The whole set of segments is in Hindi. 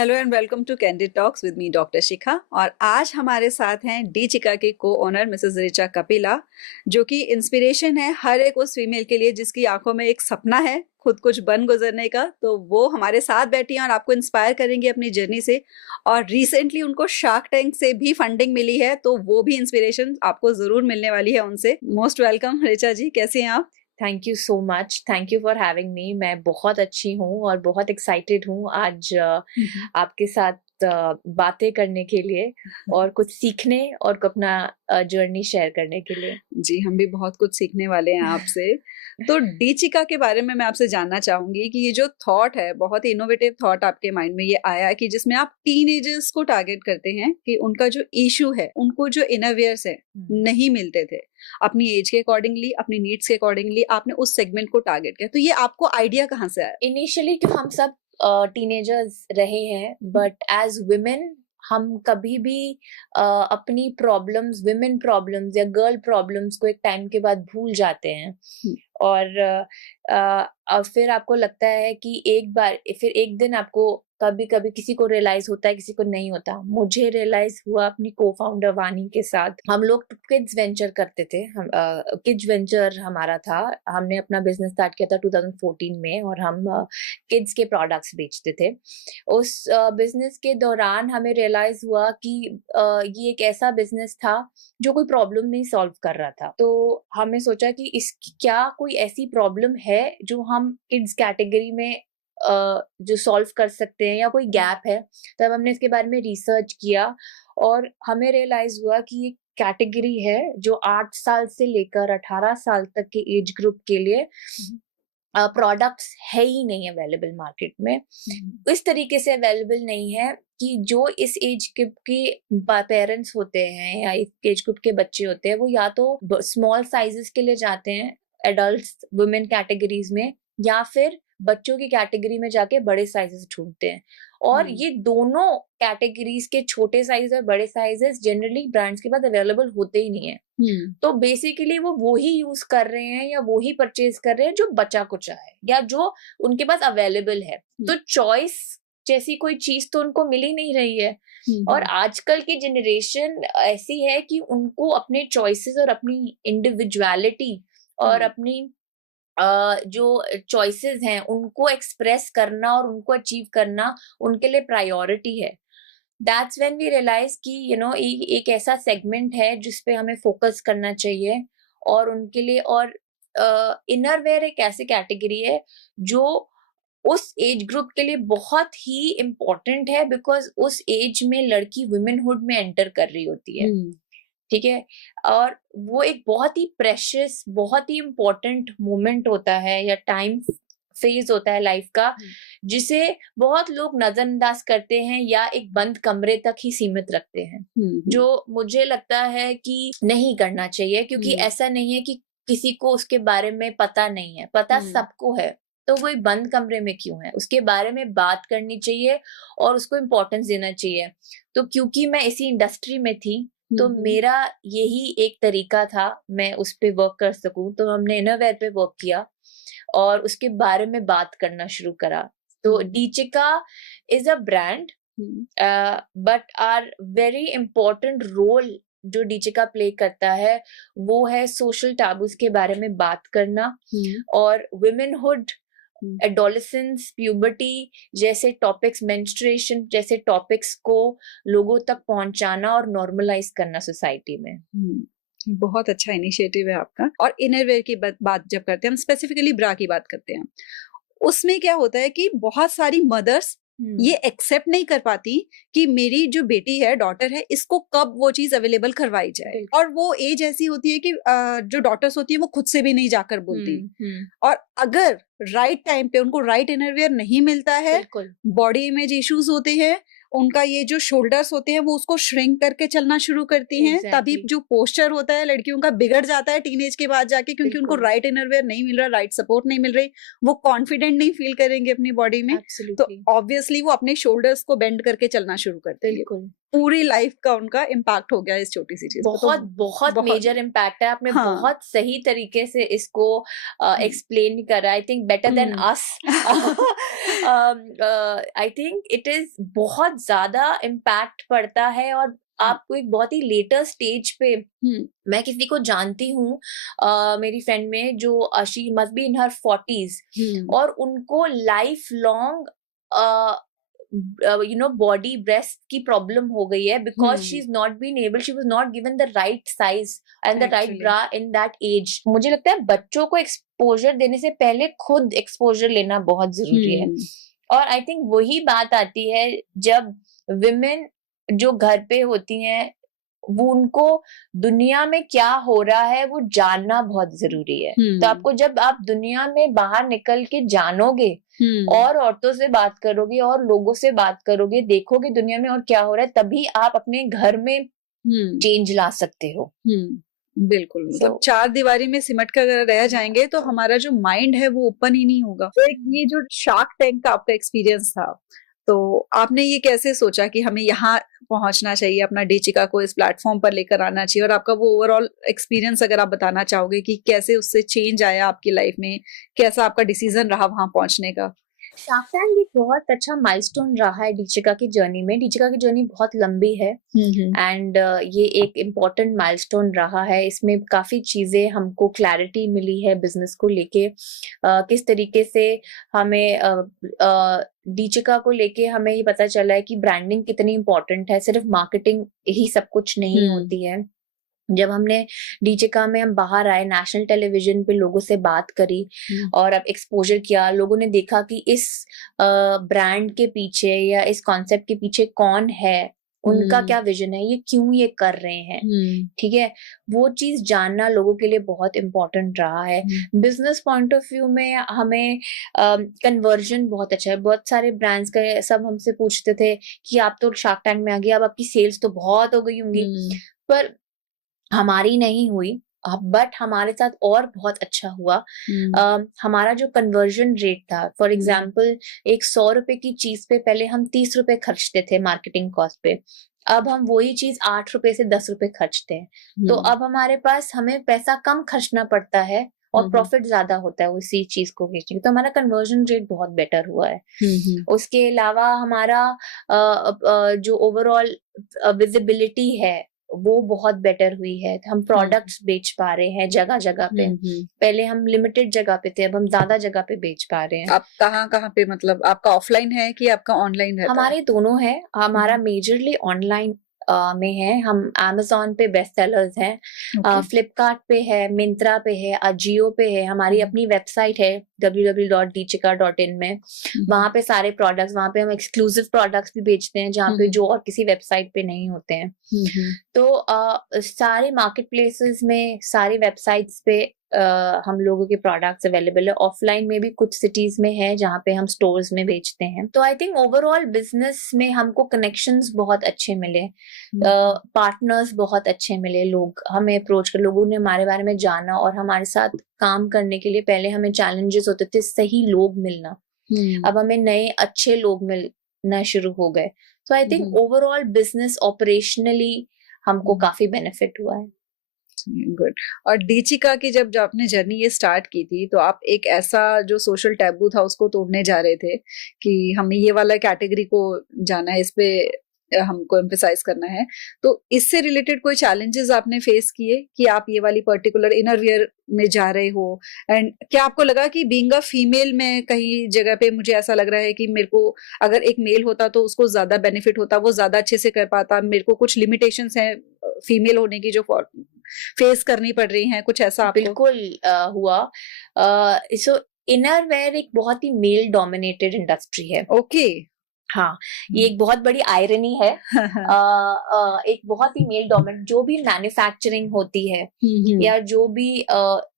Hello and welcome to Candid Talks with me doctor Shikha. और आज हमारे साथ हैं डी चिका के को ओनर मिसेस रिचा कपिला, जो कि इंस्पिरेशन है हर एक उस फीमेल के लिए जिसकी आंखों में एक सपना है खुद कुछ बन गुजरने का। तो वो हमारे साथ बैठी हैं और आपको इंस्पायर करेंगी अपनी जर्नी से। और रिसेंटली उनको शार्क टैंक से भी फंडिंग मिली है, तो वो भी इंस्पिरेशन आपको जरूर मिलने वाली है उनसे। मोस्ट वेलकम रिचा जी, कैसी हैं आप? Thank you so much, thank you for having me. मैं बहुत अच्छी हूँ और बहुत एक्साइटेड हूँ आज आपके साथ बातें करने के लिए और कुछ सीखने और अपना जर्नी शेयर करने के लिए। जी, हम भी बहुत कुछ सीखने वाले हैं आपसे। तो डीचिका के बारे में मैं आपसे जानना चाहूंगी कि ये जो थॉट है, बहुत ही इनोवेटिव थॉट आपके माइंड में ये आया कि जिसमें आप टीनेजर्स को टारगेट करते हैं कि उनका जो इशू है, उनको जो इनरवियर्स है नहीं मिलते थे अपनी एज के अकॉर्डिंगली, अपनी नीड्स के अकॉर्डिंगली, आपने उस सेगमेंट को टारगेट किया। तो ये आपको आइडिया कहाँ से आया? इनिशियली तो हम सब टीनेजर्स रहे हैं, बट एज वुमेन हम कभी भी अपनी प्रॉब्लम्स, विमेन प्रॉब्लम्स या गर्ल प्रॉब्लम्स को एक टाइम के बाद भूल जाते हैं। और फिर आपको लगता है कि फिर एक दिन आपको कभी कभी किसी को रियलाइज होता है, किसी को नहीं होता। मुझे रियलाइज हुआ अपनी को फाउंडर वानी के साथ। हम लोग किड्स वेंचर करते थे, किड्स वेंचर हमारा था। हमने अपना बिजनेस स्टार्ट किया था 2014 में और हम किड्स के प्रोडक्ट्स बेचते थे। उस बिजनेस के दौरान हमें रियलाइज हुआ कि ये एक ऐसा बिजनेस था जो कोई प्रॉब्लम नहीं सॉल्व कर रहा था। तो हमने सोचा कि इसकी क्या कोई ऐसी प्रॉब्लम है जो हम किड्स कैटेगरी में जो सॉल्व कर सकते हैं, या कोई गैप है। तब हमने इसके बारे में रिसर्च किया और हमें रियलाइज हुआ कि ये कैटेगरी है जो 8 साल से लेकर 18 साल तक के एज ग्रुप के लिए प्रोडक्ट्स है ही नहीं अवेलेबल मार्केट में। इस तरीके से अवेलेबल नहीं है कि जो इस एज ग्रुप के पेरेंट्स होते हैं या इस एज ग्रुप के बच्चे होते हैं, वो या तो स्मॉल साइजेस के लिए जाते हैं एडल्ट्स वुमेन कैटेगरीज में, या फिर बच्चों की कैटेगरी में जाके बड़े साइजेस ढूंढते हैं। और ये दोनों कैटेगरीज के छोटे साइज और बड़े साइजेस जनरली ब्रांड्स के पास अवेलेबल होते ही नहीं है। तो बेसिकली वो ही यूज कर रहे हैं या वो ही परचेज कर रहे हैं जो बचा कुचा है या जो उनके पास अवेलेबल है। तो चॉइस जैसी कोई चीज तो उनको मिल ही नहीं रही है। और आजकल की जनरेशन ऐसी है कि उनको अपने चॉइसेस और अपनी इंडिविजुअलिटी और अपनी जो चॉइसेस हैं उनको एक्सप्रेस करना और उनको अचीव करना उनके लिए प्रायोरिटी है। दैट्स व्हेन वी रियलाइज कि एक ऐसा सेगमेंट है जिसपे हमें फोकस करना चाहिए और उनके लिए। और इनरवेयर एक ऐसी कैटेगरी है जो उस एज ग्रुप के लिए बहुत ही इम्पोर्टेंट है, बिकॉज उस एज में लड़की वुमेनहुड में एंटर कर रही होती है। ठीक है। और वो एक बहुत ही प्रेशियस, बहुत ही इम्पोर्टेंट मोमेंट होता है या टाइम फेज होता है लाइफ का, जिसे बहुत लोग नजरअंदाज करते हैं या एक बंद कमरे तक ही सीमित रखते हैं। जो मुझे लगता है कि नहीं करना चाहिए, क्योंकि ऐसा नहीं है कि किसी को उसके बारे में पता नहीं है, पता सबको है। तो वो एक बंद कमरे में क्यों है, उसके बारे में बात करनी चाहिए और उसको इम्पोर्टेंस देना चाहिए। तो क्योंकि मैं इसी इंडस्ट्री में थी, तो मेरा यही एक तरीका था मैं उस पे वर्क कर सकूं। तो हमने इनरवेयर पे वर्क किया और उसके बारे में बात करना शुरू करा। तो डीचिका is a brand, but are very important role जो डीचिका प्ले करता है वो है सोशल टैबूज के बारे में बात करना और वुमेनहुड, एडोलेसेंस, प्यूबर्टी जैसे टॉपिक्स, मेंस्ट्रुएशन जैसे टॉपिक्स को लोगों तक पहुंचाना और नॉर्मलाइज करना सोसाइटी में। बहुत अच्छा इनिशिएटिव है आपका। और इनरवेयर की बात जब करते हैं, हम स्पेसिफिकली ब्रा की बात करते हैं, उसमें क्या होता है कि बहुत सारी मदर्स ये एक्सेप्ट नहीं कर पाती कि मेरी जो बेटी है, डॉटर है, इसको कब वो चीज अवेलेबल करवाई जाए। और वो एज ऐसी होती है कि जो डॉटर्स होती है वो खुद से भी नहीं जाकर बोलती। और अगर राइट टाइम पे उनको राइट इनरवेयर नहीं मिलता है, बॉडी इमेज इश्यूज होते हैं, उनका ये जो शोल्डर्स होते हैं वो उसको श्रिंक करके चलना शुरू करती हैं। तभी जो पोस्चर होता है लड़कियों का बिगड़ जाता है टीनेज के बाद जाके, क्योंकि उनको राइट इनरवेयर नहीं मिल रहा, राइट सपोर्ट नहीं मिल रही, वो कॉन्फिडेंट नहीं फील करेंगे अपनी बॉडी में। तो ऑब्वियसली वो अपने शोल्डर्स को बेंड करके चलना शुरू करते हैं। पूरी लाइफ का उनका इम्पैक्ट हो गया इस छोटी सी चीज। बहुत मेजर इम्पैक्ट है। आपने बहुत सही तरीके से इसको एक्सप्लेन करा। I think better than us. I think it is बहुत ज्यादा impact पड़ता है, और आपको एक बहुत ही लेटर स्टेज पे, मैं किसी को जानती हूँ मेरी फ्रेंड में जो she must be in her 40s, और उनको लाइफ लॉन्ग बॉडी ब्रेस्ट की प्रॉब्लम हो गई है, because she is not been able, she was not given the right size and the right bra in that age. मुझे लगता है बच्चों को एक्सपोजर देने से पहले खुद एक्सपोजर लेना बहुत जरूरी है. और आई थिंक वही बात आती है जब विमेन जो घर पे होती हैं, वो उनको दुनिया में क्या हो रहा है वो जानना बहुत जरूरी है. तो आपको जब आप दुनिया में बाहर निकल के जानोगे और औरतों से बात करोगे और लोगों से बात करोगे, देखोगे दुनिया में और क्या हो रहा है, तभी आप अपने घर में चेंज ला सकते हो. बिल्कुल. मतलब चार दीवारी में सिमट कर अगर रह जाएंगे तो हमारा जो माइंड है वो ओपन ही नहीं होगा. तो ये जो शार्क टैंक का आपका एक्सपीरियंस था, तो आपने ये कैसे सोचा कि हमें यहाँ पहुंचना चाहिए, अपना डीचिका को इस प्लेटफॉर्म पर लेकर आना चाहिए, और आपका वो ओवरऑल एक्सपीरियंस अगर आप बताना चाहोगे कि कैसे उससे चेंज आया आपकी लाइफ में, कैसा आपका डिसीजन रहा वहां पहुंचने का? शार्क टैंक एक बहुत अच्छा माइलस्टोन रहा है डीचिका की जर्नी में. डीचिका की जर्नी बहुत लंबी है एंड ये एक इम्पोर्टेंट माइलस्टोन रहा है. इसमें काफी चीजें हमको क्लैरिटी मिली है बिजनेस को लेके, किस तरीके से हमें डीचिका को लेके हमें ये पता चला है कि ब्रांडिंग कितनी इम्पोर्टेंट है, सिर्फ मार्केटिंग ही सब कुछ नहीं होती है. जब हमने डीचिका में हम बाहर आए, नेशनल टेलीविजन पे लोगों से बात करी और अब एक्सपोजर किया, लोगों ने देखा कि इस ब्रांड के पीछे या इस कॉन्सेप्ट के पीछे कौन है, उनका क्या विजन है, ये क्यों ये कर रहे हैं. ठीक है, वो चीज जानना लोगों के लिए बहुत इम्पोर्टेंट रहा है. बिजनेस पॉइंट ऑफ व्यू में हमें कन्वर्जन बहुत अच्छा है. बहुत सारे ब्रांड्स का सब हमसे पूछते थे कि आप तो शार्क टैंक में आ गए, अब आपकी सेल्स तो बहुत हो गई होंगी, पर हमारी नहीं हुई. बट हमारे साथ और बहुत अच्छा हुआ. हमारा जो कन्वर्जन रेट था, फॉर एग्जाम्पल एक 100 रुपए की चीज पे पहले हम 30 रुपए खर्चते थे मार्केटिंग कॉस्ट पे, अब हम वही चीज 8 रुपए से 10 रुपए खर्चते हैं. तो अब हमारे पास हमें पैसा कम खर्चना पड़ता है और प्रॉफिट ज्यादा होता है उसी चीज को बेचने की. तो हमारा कन्वर्जन रेट बहुत बेटर हुआ है. उसके अलावा हमारा जो ओवरऑल विजिबिलिटी है वो बहुत बेटर हुई है. हम प्रोडक्ट्स बेच पा रहे हैं जगह जगह पे. पहले हम लिमिटेड जगह पे थे, अब हम ज्यादा जगह पे बेच पा रहे हैं. आप कहाँ पे, मतलब आपका ऑफलाइन है कि आपका ऑनलाइन है? हमारे दोनों है. हमारा मेजरली ऑनलाइन में है. हम Amazon पे बेस्ट सेलर्स हैं, फ्लिपकार्ट पे है, मिंत्रा पे है, अजियो पे है. हमारी अपनी वेबसाइट है www.dchika.in में. वहां पे सारे प्रोडक्ट्स, वहां पे हम एक्सक्लूसिव प्रोडक्ट्स भी बेचते हैं जहाँ पे जो और किसी वेबसाइट पे नहीं होते हैं. तो सारे मार्केट प्लेसेस में, सारी वेबसाइट्स पे हम लोगों के प्रोडक्ट्स अवेलेबल है. ऑफलाइन में भी कुछ सिटीज में है जहाँ पे हम स्टोर्स में बेचते हैं. तो आई थिंक ओवरऑल बिजनेस में हमको कनेक्शंस बहुत अच्छे मिले, पार्टनर्स बहुत अच्छे मिले. लोग हमें अप्रोच कर, लोगों ने हमारे बारे में जाना और हमारे साथ काम करने के लिए पहले हमें चैलेंजेस होते थे सही लोग मिलना. अब हमें नए अच्छे लोग मिलना शुरू हो गए. तो I think overall business operationally हमको काफी बेनिफिट हुआ है. गुड. और डीचिका की जब आपने जर्नी ये स्टार्ट की थी, तो आप एक ऐसा जो सोशल टैबू था उसको तोड़ने जा रहे थे कि हमें ये वाला कैटेगरी को जाना है, इस पे हमको एम्फेसाइज करना है. तो इससे रिलेटेड कोई चैलेंजेस आपने फेस किए कि आप ये वाली पर्टिकुलर इनरवियर में जा रहे हो? एंड क्या आपको लगा कि बीइंग अ फीमेल में कहीं जगह पे, मुझे ऐसा लग रहा है कि मेरे को अगर एक मेल होता तो उसको ज्यादा बेनिफिट होता, वो ज्यादा अच्छे से कर पाता, मेरे को कुछ लिमिटेशंस हैं फीमेल होने की जो फेस करनी पड़ रही हैं, कुछ ऐसा आपको? बिल्कुल हुआ. सो इनरवेयर एक बहुत ही मेल डोमिनेटेड इंडस्ट्री है. ओके. हाँ, ये एक बहुत बड़ी आयरनी है. एक बहुत ही मेल डोमिनेट, जो भी मैन्युफैक्चरिंग होती है या जो भी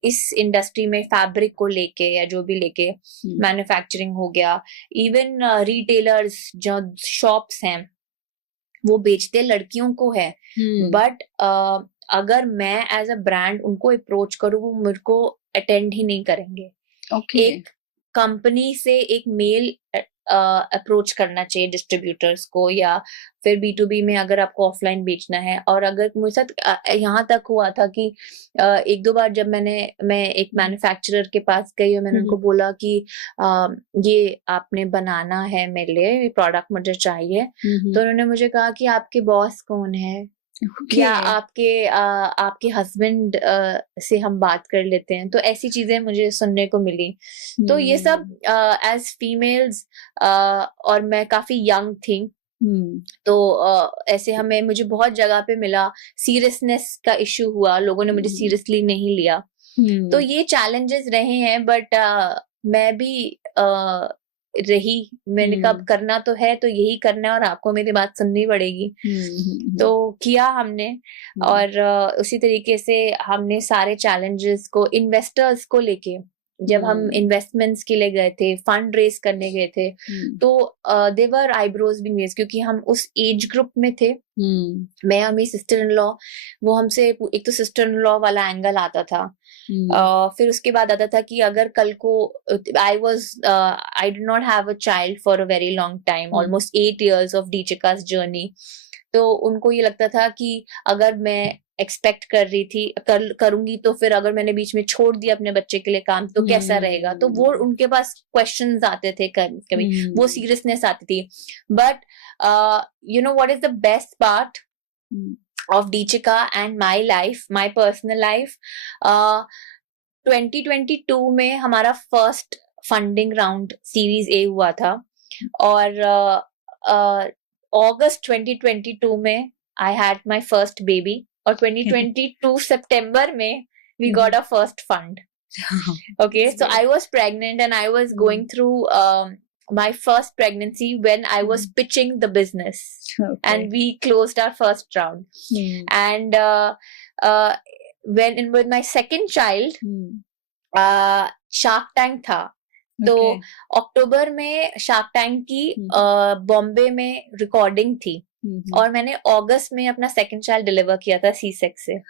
इस इंडस्ट्री में फैब्रिक को लेके या जो भी लेके मैन्युफैक्चरिंग हो गया, इवन रिटेलर्स जो शॉप्स हैं वो बेचते लड़कियों को है. बट अगर मैं एज अ ब्रांड उनको अप्रोच करूँ, वो मेरे को अटेंड ही नहीं करेंगे. Okay. एक कंपनी से एक मेल अप्रोच करना चाहिए डिस्ट्रीब्यूटर्स को, या फिर B2B में अगर आपको ऑफलाइन बेचना है। और अगर मेरे साथ यहाँ तक हुआ था कि 1-2 बार जब मैं एक मैन्युफैक्चरर के पास गई और मैंने उनको बोला कि ये आपने बनाना है मेरे लिए, ये प्रोडक्ट मुझे चाहिए, तो उन्होंने मुझे कहा कि आपके बॉस कौन है, या आपके हस्बैंड से हम बात कर लेते हैं। तो ऐसी चीजें मुझे सुनने को मिली। तो ये सब एज फीमेल्स, और मैं काफी यंग थी, तो ऐसे मुझे बहुत जगह पे मिला, सीरियसनेस का इशू हुआ, लोगों ने मुझे सीरियसली नहीं लिया। तो ये चैलेंजेस रहे हैं, बट मैं भी मैंने कब करना तो है, तो यही करना है और आपको मेरी बात सुननी पड़ेगी। तो किया हमने, और उसी तरीके से हमने सारे चैलेंजेस को, इन्वेस्टर्स को लेके, जब हम इन्वेस्टमेंट्स के लिए गए थे, फंड रेज करने गए थे, तो देवर आईब्रोज भी रेज, क्योंकि हम उस एज ग्रुप में थे। मैं और मेरी सिस्टर इन लॉ, वो हमसे एक तो सिस्टर इन लॉ वाला एंगल आता था, फिर उसके बाद आता था कि अगर कल को I did not have a child for a very long time, almost 8 years of डीचिकास जर्नी। तो उनको ये लगता था कि अगर मैं एक्सपेक्ट कर रही थी करूंगी, तो फिर अगर मैंने बीच में छोड़ दिया अपने बच्चे के लिए काम, तो कैसा रहेगा। तो वो उनके पास क्वेश्चंस आते थे, कभी वो सीरियसनेस आती थी। But you know what is the best part of Deechika and my life, my personal life, 2022 में हमारा first funding round series A हुआ था, और अगस्त 2022 में I had my first baby, और 2022 सितंबर में we got our first fund. Okay, so I was pregnant and I was going through my first pregnancy when I was pitching the business, and we closed our first round. And when with my second child, Shark Tank था, तो अक्टूबर में शार्क टैंक की बॉम्बे में रिकॉर्डिंग थी, और मैंने अगस्त में अपना सेकंड चाइल्ड डिलीवर किया था C-section से।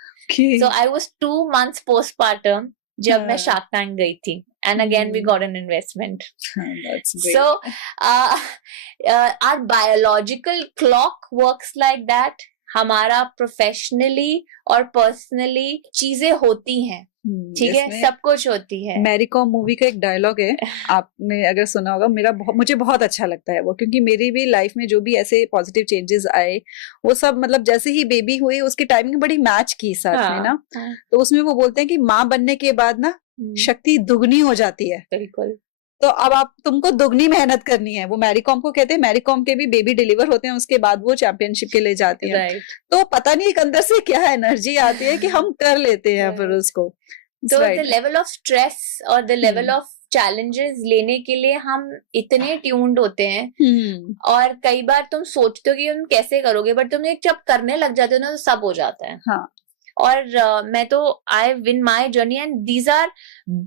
So I was 2 months postpartum जब मैं शार्क टैंक गई थी, and again we got an investment. That's great. So our biological clock works like that. हमारा प्रोफेशनली और पर्सनली चीजें होती हैं, ठीक है, सब कुछ होती है। मैरी कॉम मूवी का एक डायलॉग है, आपने अगर सुना होगा, मुझे बहुत अच्छा लगता है वो, क्योंकि मेरी भी लाइफ में जो भी ऐसे पॉजिटिव चेंजेस आए, वो सब मतलब जैसे ही बेबी हुई उसकी टाइमिंग बड़ी मैच की साथ में ना। तो उसमें वो बोलते हैं कि माँ बनने के बाद ना शक्ति दुगनी हो जाती है। बिल्कुल। तो अब तुमको दुगनी मेहनत करनी है। वो मैरी कॉम को कहते हैं, मैरी कॉम के भी बेबी डिलीवर होते हैं, उसके बाद वो चैंपियनशिप के लिए जाती हैं। तो पता नहीं एक अंदर से क्या एनर्जी आती है कि हम कर लेते हैं फिर उसको। तो द लेवल ऑफ स्ट्रेस और द लेवल ऑफ चैलेंजेस लेने के लिए हम इतने ट्यून्ड होते हैं, और कई बार तुम सोचते हो कि तुम कैसे करोगे, बट तुम जब करने लग जाते हो ना, तो सब हो जाता है। हाँ। और मैं तो I win my journey, and these are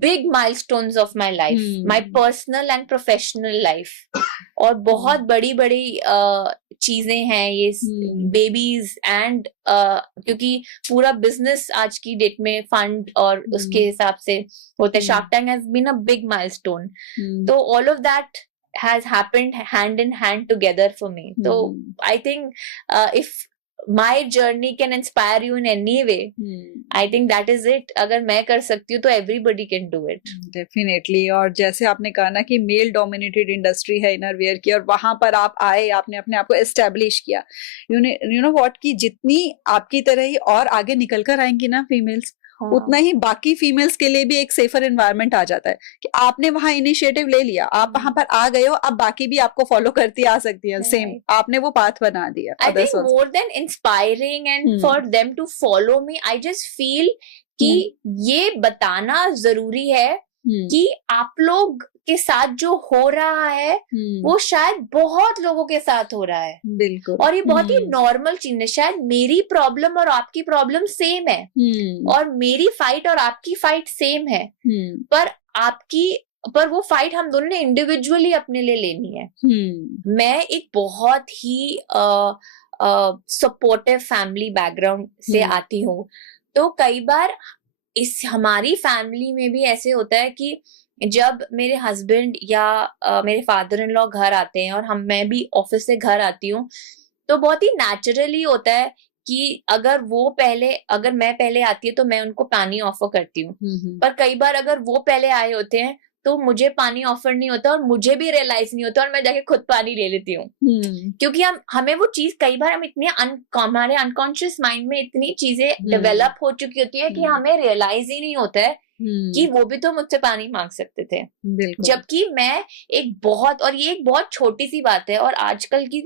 big milestones of my life, my personal and professional life, और बहुत बड़ी बड़ी चीजें हैं ये बेबीज, एंड क्योंकि पूरा बिजनेस आज की डेट में फंड और उसके हिसाब से होते हैं। Shark Tank has been a big milestone, तो all of that has happened hand in hand together for me. So I think if my journey can inspire you in any way, I think that is it. अगर मैं कर सकती हूँ तो everybody can do it. Definitely. और जैसे आपने कहा ना कि मेल डोमिनेटेड इंडस्ट्री है इनरवियर की, और वहां पर आप आए, आपने अपने आप को एस्टेब्लिश किया। यू नो व्हाट, कि जितनी आपकी तरह ही और आगे निकल कर आएंगी ना फीमेल्स, उतना ही बाकी फीमेल्स के लिए भी एक सेफर एनवायरनमेंट आ जाता है कि आपने वहां इनिशिएटिव ले लिया, आप वहां पर आ गए हो, अब बाकी भी आपको फॉलो करती आ सकती है। सेम आपने वो पाथ बना दिया। I think more than inspiring and for them to follow me, I just feel कि ये बताना जरूरी है कि आप लोग के साथ जो हो रहा है वो शायद बहुत लोगों के साथ हो रहा है। बिल्कुल। और ये बहुत ही नॉर्मल चीज है। शायद मेरी प्रॉब्लम और आपकी प्रॉब्लम सेम है, और मेरी फाइट और आपकी फाइट सेम है, पर वो फाइट हम दोनों ने इंडिविजुअली अपने लिए लेनी है। मैं एक बहुत ही सपोर्टिव फैमिली बैकग्राउंड से आती हूँ, तो कई बार हमारी फैमिली में भी ऐसे होता है कि जब मेरे हस्बैंड या मेरे फादर इन लॉ घर आते हैं और मैं भी ऑफिस से घर आती हूँ, तो बहुत ही नेचुरली होता है कि अगर मैं पहले आती है तो मैं उनको पानी ऑफर करती हूँ, पर कई बार अगर वो पहले आए होते हैं तो मुझे पानी ऑफर नहीं होता और मुझे भी रियलाइज नहीं होता और मैं जाके खुद पानी ले लेती हूँ। क्योंकि हमें वो चीज कई बार हमारे अनकॉन्शियस माइंड में इतनी चीजें डेवलप हो चुकी होती है कि हमें रियलाइज ही नहीं होता है कि वो भी तो मुझसे पानी मांग सकते थे। जबकि ये एक बहुत छोटी सी बात है, और आजकल की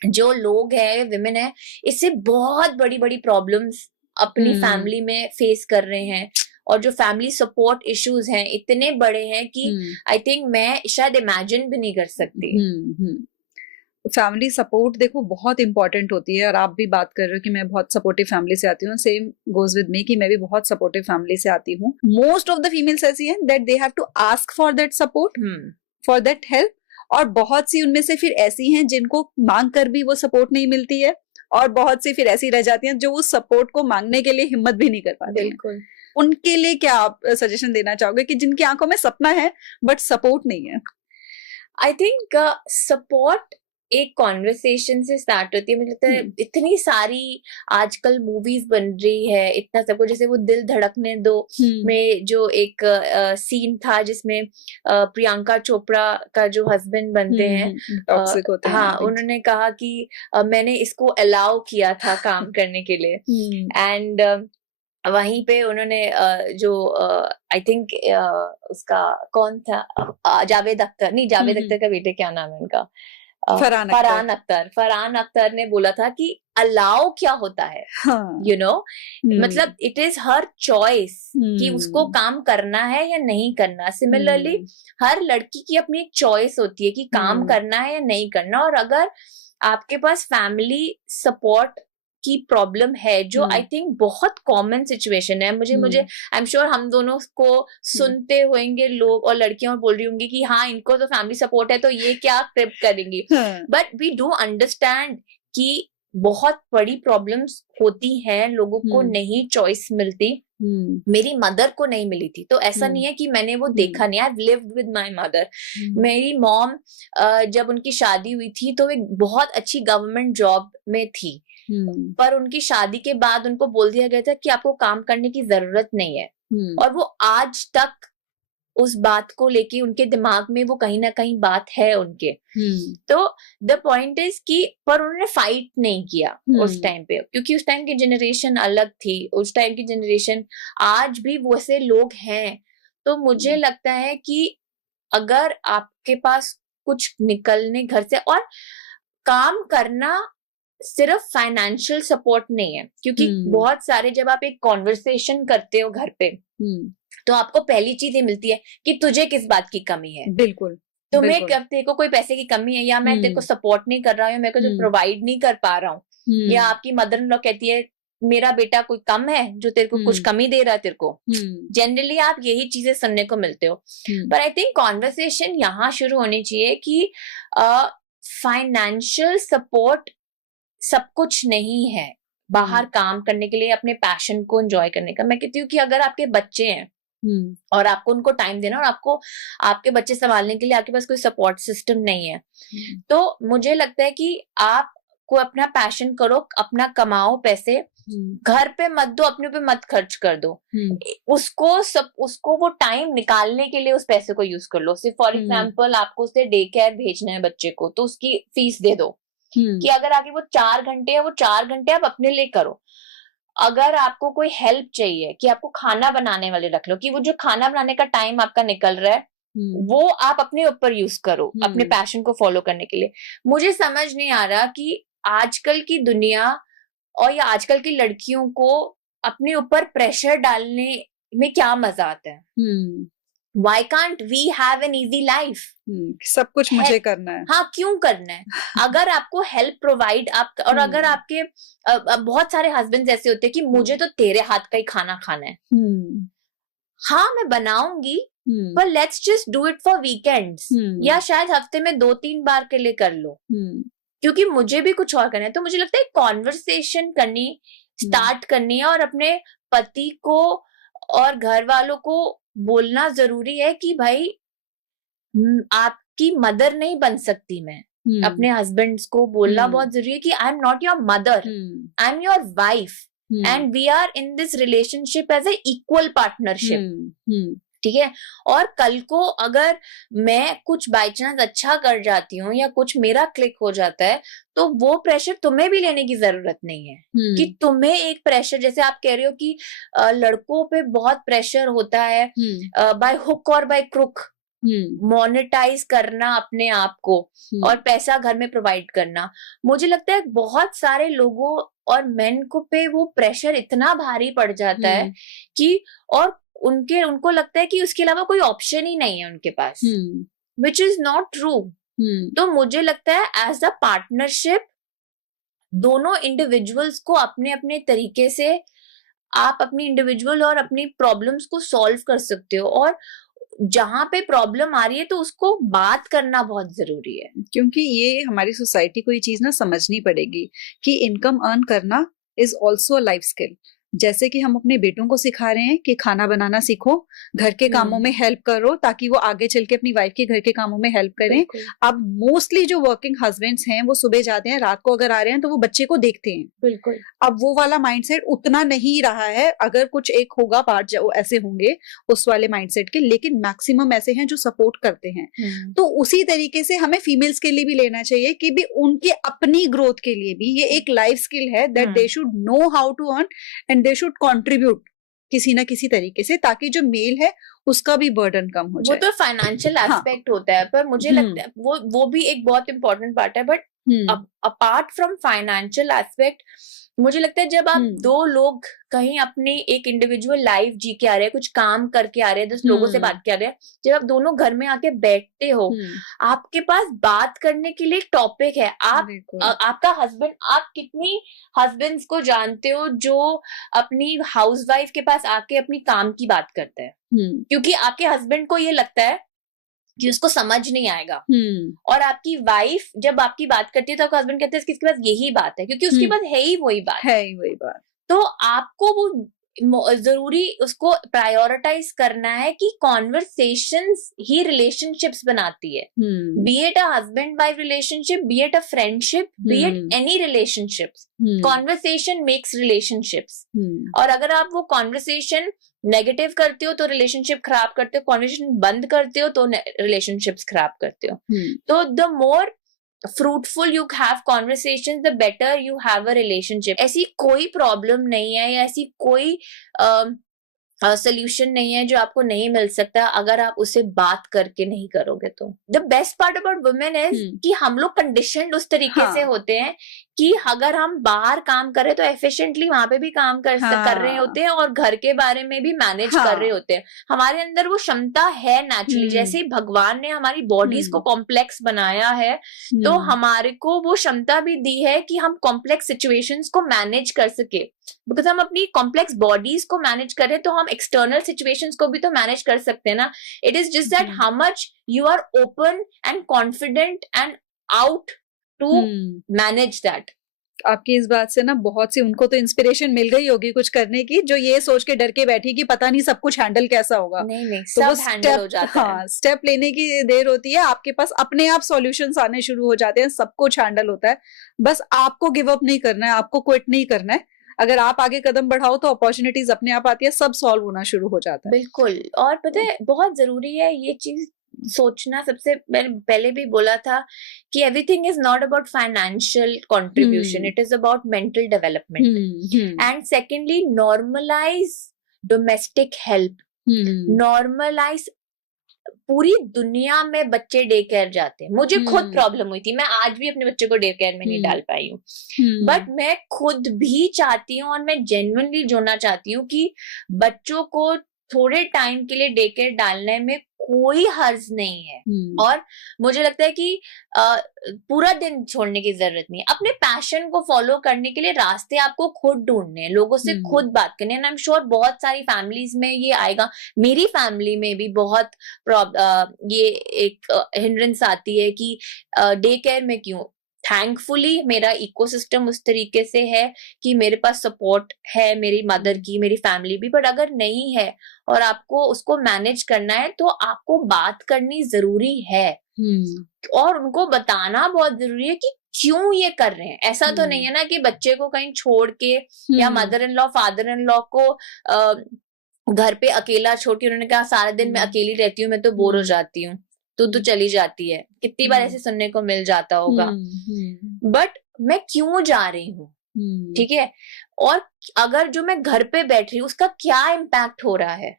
जो लोग हैं, विमेन है, इससे बहुत बड़ी बड़ी प्रॉब्लम्स अपनी फैमिली में फेस कर रहे हैं, और जो फैमिली सपोर्ट इश्यूज हैं इतने बड़े हैं कि आई थिंक मैं शायद इमेजिन भी नहीं कर सकती। फैमिली सपोर्ट देखो बहुत इंपॉर्टेंट होती है, और आप भी बात कर रहे हो कि मैं बहुत सपोर्टिव फैमिली से आती हूँ, सेम गोज विद मी कि मैं भी बहुत सपोर्टिव फैमिली से आती हूँ। मोस्ट ऑफ द फीमेल्स ऐसी हैं that they have to ask for that support, for that help, और बहुत सी उनमें से फिर ऐसी हैं जिनको मांग कर भी वो सपोर्ट नहीं मिलती है, और बहुत सी फिर ऐसी रह जाती हैं जो उस सपोर्ट को मांगने के लिए हिम्मत भी नहीं कर पाती। बिल्कुल। उनके लिए क्या आप सजेशन देना चाहोगे कि जिनकी आंखों में सपना है बट सपोर्ट नहीं है? आई थिंक सपोर्ट एक कॉन्वर्सेशन से स्टार्ट होती है। मुझे लगता है इतनी सारी आजकल मूवीज बन रही है, इतना सब कुछ, जैसे वो दिल धड़कने दो में जो एक सीन था जिसमें प्रियंका चोपड़ा का जो हस्बैंड बनते हैं, टॉक्सिक होते हैं, हाँ, उन्होंने कहा कि मैंने इसको अलाउ किया था काम करने के लिए, एंड वहीं पे उन्होंने जो आई थिंक उसका कौन था, जावेद अख्तर का बेटे, क्या नाम है उनका, फरहान अख्तर ने बोला था कि अलाउ क्या होता है, यू नो, मतलब इट इज हर चॉइस कि उसको काम करना है या नहीं करना। सिमिलरली हर लड़की की अपनी एक चॉइस होती है कि काम करना है या नहीं करना, और अगर आपके पास फैमिली सपोर्ट की प्रॉब्लम है, जो आई थिंक बहुत कॉमन सिचुएशन है, मुझे आई एम श्योर हम दोनों को सुनते होंगे लोग और लड़कियां बोल रही होंगी कि हाँ, इनको तो फैमिली सपोर्ट है तो ये क्या ट्रिप करेंगी, बट वी डू अंडरस्टैंड कि बहुत बड़ी प्रॉब्लम्स होती हैं, लोगों को नहीं चॉइस मिलती। मेरी मदर को नहीं मिली थी, तो ऐसा नहीं है कि मैंने वो देखा नहीं, I have lived with my mother. मेरी मॉम जब उनकी शादी हुई थी तो एक बहुत अच्छी गवर्नमेंट जॉब में थी, पर उनकी शादी के बाद उनको बोल दिया गया था कि आपको काम करने की जरूरत नहीं है, और वो आज तक उस बात को लेके उनके दिमाग में वो कहीं ना कहीं बात है उनके। तो द पॉइंट इज कि पर उन्होंने फाइट नहीं किया उस टाइम पे, क्योंकि उस टाइम की जनरेशन अलग थी, उस टाइम की जनरेशन, आज भी वैसे लोग हैं। तो मुझे लगता है कि अगर आपके पास कुछ निकलने घर से, और काम करना सिर्फ फाइनेंशियल सपोर्ट नहीं है, क्योंकि बहुत सारे जब आप एक कॉन्वर्सेशन करते हो घर पे, तो आपको पहली चीज ये मिलती है कि तुझे किस बात की कमी है। बिल्कुल। तुम्हें तेरे को कोई पैसे की कमी है, या मैं तेरे को सपोर्ट नहीं कर रहा हूँ, मेरे को जो प्रोवाइड नहीं कर पा रहा हूँ, या आपकी मदर इन लॉ कहती है मेरा बेटा कोई कम है जो तेरे को कुछ कमी दे रहा है तेरे को। जनरली आप यही चीजें सुनने को मिलते हो, पर आई थिंक कॉन्वर्सेशन यहाँ शुरू होनी चाहिए कि फाइनेंशियल सपोर्ट सब कुछ नहीं है बाहर काम करने के लिए, अपने पैशन को एंजॉय करने का। मैं कहती हूँ कि अगर आपके बच्चे हैं और आपको उनको टाइम देना, और आपको आपके बच्चे संभालने के लिए आपके पास कोई सपोर्ट सिस्टम नहीं है, तो मुझे लगता है कि आपको अपना पैशन करो, अपना कमाओ पैसे, घर पे मत दो, अपने पे मत खर्च कर दो, उसको वो टाइम निकालने के लिए उस पैसे को यूज कर लो। सिर्फ फॉर एग्जाम्पल आपको उसे डे केयर भेजना है बच्चे को, तो उसकी फीस दे दो कि अगर आगे वो 4 घंटे है, वो 4 घंटे आप अपने लिए करो। अगर आपको कोई हेल्प चाहिए कि आपको खाना बनाने वाले रख लो, कि वो जो खाना बनाने का टाइम आपका निकल रहा है वो आप अपने ऊपर यूज करो अपने पैशन को फॉलो करने के लिए। मुझे समझ नहीं आ रहा कि आजकल की दुनिया और या आजकल की लड़कियों को अपने ऊपर प्रेशर डालने में क्या मजा आता है। Why can't we have an easy life? सब कुछ मुझे करना है। हाँ, क्यों करना है? अगर आपको हेल्प प्रोवाइड और अगर आपके बहुत सारे हस्बैंड ऐसे होते हैं कि मुझे तो तेरे हाथ का ही खाना खाना है। हाँ, मैं बनाऊंगी, पर let's just do it for weekends, या शायद हफ्ते में 2-3 बार के लिए कर लो, क्योंकि मुझे भी कुछ और करना है। तो मुझे लगता है कॉन्वर्सेशन करनी स्टार्ट करनी है, और अपने पति को और घर वालों को बोलना जरूरी है कि भाई आपकी मदर नहीं बन सकती मैं। अपने हस्बैंड्स को बोलना बहुत जरूरी है कि I am not your mother, I am your wife and we are in this relationship as a equal partnership. ठीक है। और कल को अगर मैं कुछ बाई चांस अच्छा कर जाती हूँ या कुछ मेरा क्लिक हो जाता है तो वो प्रेशर तुम्हें भी लेने की जरूरत नहीं है कि तुम्हें एक प्रेशर, जैसे आप कह रहे हो कि लड़कों पे बहुत प्रेशर होता है बाय हुक और बाय क्रुक मोनेटाइज करना अपने आप को और पैसा घर में प्रोवाइड करना। मुझे लगता है बहुत सारे लोगों और मेन को पे वो प्रेशर इतना भारी पड़ जाता है कि और उनको लगता है कि उसके अलावा कोई ऑप्शन ही नहीं है उनके पास, विच इज नॉट ट्रू। तो मुझे लगता है एज अ पार्टनरशिप दोनों इंडिविजुअल्स को अपने अपने तरीके से आप अपनी इंडिविजुअल और अपनी प्रॉब्लम्स को सॉल्व कर सकते हो। और जहां पे प्रॉब्लम आ रही है तो उसको बात करना बहुत जरूरी है, क्योंकि ये हमारी सोसाइटी को ये चीज ना समझनी पड़ेगी कि इनकम अर्न करना is also a life skill. जैसे कि हम अपने बेटों को सिखा रहे हैं कि खाना बनाना सीखो, घर के कामों में हेल्प करो ताकि वो आगे चल के अपनी वाइफ के घर के कामों में हेल्प करें। अब मोस्टली जो वर्किंग हस्बैंड्स हैं वो सुबह जाते हैं, रात को अगर आ रहे हैं तो वो बच्चे को देखते हैं। बिल्कुल। अब वो वाला माइंडसेट उतना नहीं रहा है, अगर कुछ एक होगा पार्ट जो ऐसे होंगे उस वाले माइंडसेट के, लेकिन मैक्सिमम ऐसे हैं जो सपोर्ट करते हैं। तो उसी तरीके से हमें फीमेल्स के लिए भी लेना चाहिए कि भी उनके अपनी ग्रोथ के लिए भी ये एक लाइफ स्किल है that they should know how to earn and they should contribute किसी ना किसी तरीके से, ताकि जो मेल है उसका भी बर्डन कम हो जाए। वो तो फाइनेंशियल एस्पेक्ट होता है, पर मुझे लगता है वो भी एक बहुत इंपॉर्टेंट पार्ट है। But apart from financial aspect मुझे लगता है जब आप दो लोग कहीं अपनी एक इंडिविजुअल लाइफ जी के आ रहे हैं, कुछ काम करके आ रहे हैं, 10 लोगों से बात कर रहे हैं, जब आप दोनों घर में आके बैठते हो आपके पास बात करने के लिए एक टॉपिक है। आपका हस्बैंड, आप कितनी हस्बैंड्स को जानते हो जो अपनी हाउसवाइफ के पास आके अपनी काम की बात करते हैं क्योंकि आपके हस्बैंड को ये लगता है कि उसको समझ नहीं आएगा। और आपकी वाइफ जब आपकी बात करती है तो आपका हस्बैंड कहते हैं इसके पास यही बात है क्योंकि उसके पास है ही वही बात। तो आपको वो जरूरी उसको प्रायोरिटाइज करना है कि कॉन्वर्सेशंस ही रिलेशनशिप्स बनाती है, B it a husband wife relationship, B it a friendship, B it any relationships. Conversation makes relationships. और अगर आप वो कॉन्वर्सेशन नेगेटिव करते हो तो रिलेशनशिप खराब करते हो, कॉन्वर्सेशन बंद करते हो तो रिलेशनशिप्स खराब करते हो। तो the more fruitful you have conversations the better you have a relationship। ऐसी कोई प्रॉब्लम नहीं है या ऐसी कोई सोल्यूशन नहीं है जो आपको नहीं मिल सकता अगर आप उसे बात करके नहीं करोगे। तो the best part about women is कि हम लोग कंडीशनड उस तरीके से होते हैं कि अगर हम बाहर काम कर रहे हैं तो एफिशिएंटली वहां पे भी काम कर रहे होते हैं और घर के बारे में भी मैनेज कर रहे होते हैं। हमारे अंदर वो क्षमता है नेचुरली, जैसे ही भगवान ने हमारी बॉडीज को कॉम्प्लेक्स बनाया है तो हमारे को वो क्षमता भी दी है कि हम कॉम्प्लेक्स सिचुएशंस को मैनेज कर सके। बिकॉज हम अपनी कॉम्प्लेक्स बॉडीज को मैनेज करें तो हम एक्सटर्नल सिचुएशंस को भी तो मैनेज कर सकते हैं ना। It is just that how much you are open and confident and out to manage that. आपकी इस बात से ना बहुत सी उनको तो इंस्पिरेशन मिल गई होगी कुछ करने की, जो ये सोच के डर के बैठी कि पता नहीं सब कुछ हैंडल कैसा होगा। नहीं तो सब हैंडल हो जाता है। स्टेप लेने की देर होती है, आपके पास अपने आप सॉल्यूशंस आने शुरू हो जाते हैं, सब कुछ हैंडल होता है। बस आपको गिव अप नहीं करना है, आपको क्विट नहीं करना है। अगर आप आगे कदम बढ़ाओ तो अपॉर्चुनिटीज अपने आप आती है, सब सॉल्व होना शुरू हो जाता है। बिल्कुल। और पता है बहुत जरूरी है ये चीज सोचना, सबसे मैंने पहले भी बोला था कि everything is not about financial contribution, it is about mental development. And secondly normalise domestic help, normalise. पूरी दुनिया में बच्चे डे केयर जाते हैं, मुझे खुद प्रॉब्लम हुई थी, मैं आज भी अपने बच्चे को डे केयर में नहीं डाल पाई हूँ, बट मैं खुद भी चाहती हूँ और मैं जेन्युइनली जोड़ना चाहती हूँ कि बच्चों को थोड़े टाइम के लिए डे केयर डालने में कोई हर्ज नहीं है। और मुझे लगता है कि पूरा दिन छोड़ने की जरूरत नहीं है। अपने पैशन को फॉलो करने के लिए रास्ते आपको खुद ढूंढने हैं, लोगों से खुद बात करनी है। आई एम श्योर बहुत सारी फैमिलीज में ये आएगा, मेरी फैमिली में भी बहुत ये एक हिंड्रेंस आती है कि डे केयर में क्यों। थैंकफुली मेरा इकोसिस्टम उस तरीके से है कि मेरे पास सपोर्ट है मेरी मदर की, मेरी फैमिली भी। बट अगर नहीं है और आपको उसको मैनेज करना है तो आपको बात करनी जरूरी है और उनको बताना बहुत जरूरी है कि क्यों ये कर रहे हैं। ऐसा तो नहीं है ना कि बच्चे को कहीं छोड़ के या mother in law father in law को घर पे अकेला छोड़ के उन्होंने कहा सारा दिन मैं अकेली रहती हूँ, मैं तो बोर हो जाती हूँ, तू चली जाती है। कितनी बार ऐसे सुनने को मिल जाता होगा। बट मैं क्यों जा रही हूँ, ठीक है, और अगर जो मैं घर पे बैठ रही हूँ उसका क्या इम्पैक्ट हो रहा है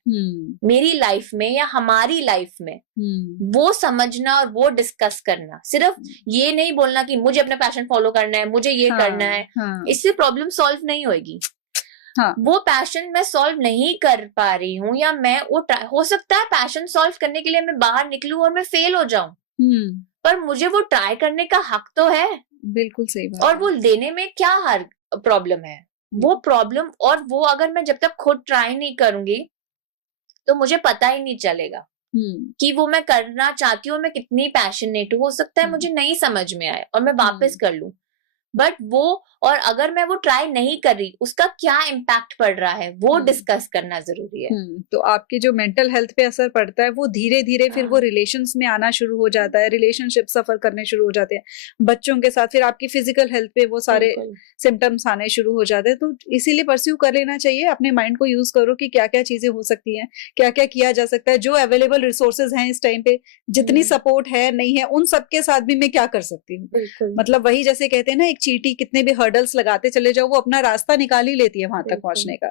मेरी लाइफ में या हमारी लाइफ में, वो समझना और वो डिस्कस करना। सिर्फ ये नहीं बोलना कि मुझे अपना पैशन फॉलो करना है, मुझे ये करना है, इससे प्रॉब्लम सॉल्व नहीं होगी। वो पैशन मैं सॉल्व नहीं कर पा रही हूँ या मैं वो हो सकता है पैशन सॉल्व करने के लिए मैं बाहर निकलूं और मैं फेल हो जाऊं, पर मुझे वो ट्राई करने का हक तो है। बिल्कुल सही बात। और वो लेने में क्या हर प्रॉब्लम है, वो प्रॉब्लम, और वो अगर मैं जब तक खुद ट्राई नहीं करूंगी तो मुझे पता ही नहीं चलेगा कि वो मैं करना चाहती हूँ, मैं कितनी पैशनेट हूँ। हो सकता है मुझे नहीं समझ में आए और मैं वापस कर लूं, बट वो, और अगर मैं वो ट्राई नहीं कर रही उसका क्या इम्पैक्ट पड़ रहा है वो डिस्कस करना जरूरी है। तो आपकी जो मेंटल हेल्थ पे असर पड़ता है वो धीरे धीरे फिर वो रिलेशंस में आना शुरू हो जाता है, रिलेशनशिप सफर करने शुरू हो जाते हैं बच्चों के साथ, फिर आपकी फिजिकल हेल्थ पे वो सारे सिम्टम्स आने शुरू हो जाते हैं। तो इसीलिए परस्यू कर लेना चाहिए, अपने माइंड को यूज करो कि क्या क्या चीजें हो सकती हैं, क्या क्या किया जा सकता है, जो अवेलेबल रिसोर्सेज हैं इस टाइम पे, जितनी सपोर्ट है नहीं है, उन सबके साथ भी मैं क्या कर सकती हूँ। मतलब वही जैसे कहते हैं ना, एक चींटी कितने भी हर्डल्स लगाते चले जाओ वो अपना रास्ता निकाल ही लेती है वहां तक पहुंचने का।